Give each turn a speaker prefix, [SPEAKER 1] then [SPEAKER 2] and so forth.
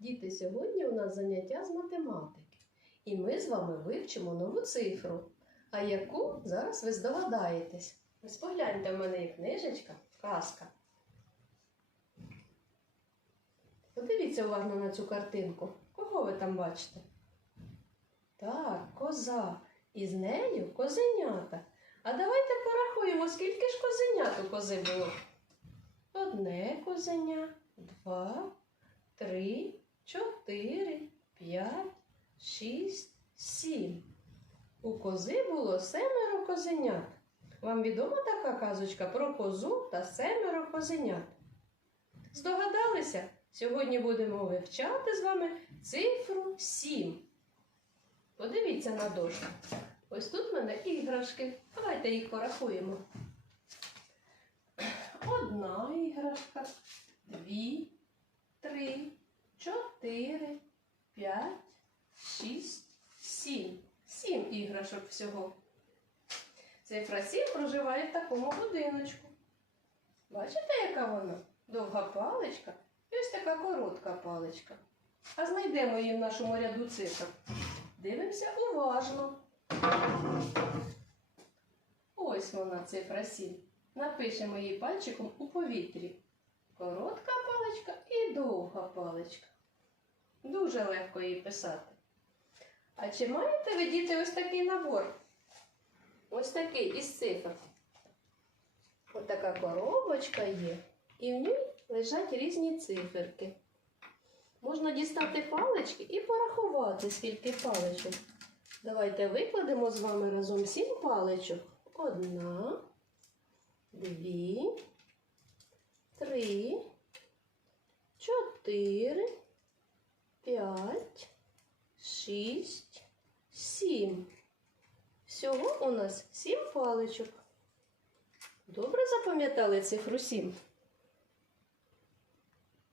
[SPEAKER 1] Діти, сьогодні у нас заняття з математики. І ми з вами вивчимо нову цифру. А яку зараз ви здогадаєтесь? Ось погляньте, в мене є книжечка, казка. Подивіться уважно на цю картинку. Кого ви там бачите? Так, коза. І з нею козенята. А давайте порахуємо, скільки ж козенят у кози було. Одне козеня, два, три, чотири, п'ять, шість, сім. У кози було семеро козенят. Вам відома така казочка про козу та семеро козенят? Здогадалися? Сьогодні будемо вивчати з вами цифру 7. Подивіться на дошку. Ось тут в мене іграшки. Давайте їх порахуємо. Одна іграшка, дві, три, чотири, п'ять, шість, сім. Сім іграшок всього. Цифра 7 проживає в такому будиночку. Бачите, яка вона? Довга паличка і ось така коротка паличка. А знайдемо її в нашому ряду цифр. Дивимося уважно. Ось вона, цифра 7. Напишемо її пальчиком у повітрі. Коротка паличка довга паличка. Дуже легко її писати. А чи маєте ви діти ось такий набор? Ось такий із цифр. Ось така коробочка є, і в ній лежать різні циферки. Можна дістати палички і порахувати, скільки паличок. Давайте викладемо з вами разом сім паличок. Одна, дві, три, чотири, п'ять, шість, сім. Всього у нас сім паличок. Добре запам'ятали цифру сім?